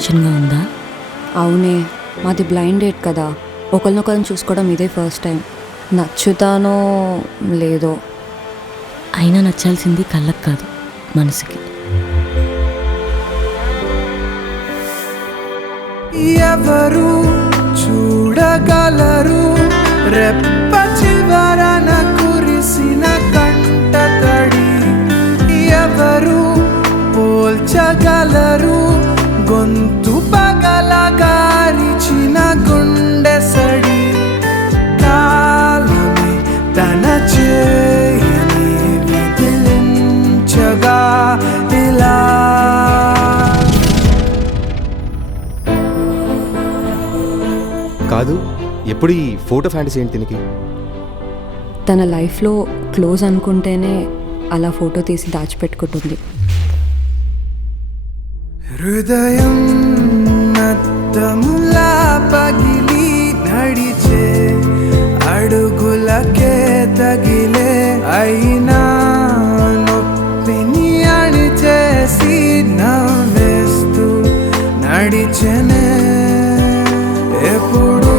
టెన్షన్గా ఉందా? అవునే, మాది బ్లైండ్ డేట్ కదా, ఒకరినొకరిని చూసుకోవడం ఇదే ఫస్ట్ టైం. నచ్చుతానో లేదో. అయినా నచ్చాల్సింది కళ్ళకు కాదు, మనసుకి. ఎవరు చూడగలరు రెప్ప చివరన కురిసిన కంట తడి? ఎవరు పోల్చగలరు గొంతు పగలగారిచిన గుండె సడి? కాలమే తన చేయని విదిలించగా ఇలా కాదు, ఎప్పుడు ఈ ఫోటో ఫ్యాంటసీ ఏంటి దీనికి? తన లైఫ్లో క్లోజ్ అనుకుంటేనే అలా ఫోటో తీసి దాచిపెట్టుకుంటుంది. హృదయం నత్తములా పగిలి నడిచే అడుగులకే తగిలే, అయినా నొప్పిని అణిచేసి నవ్వేస్తూ నడిచెనే. ఎప్పుడు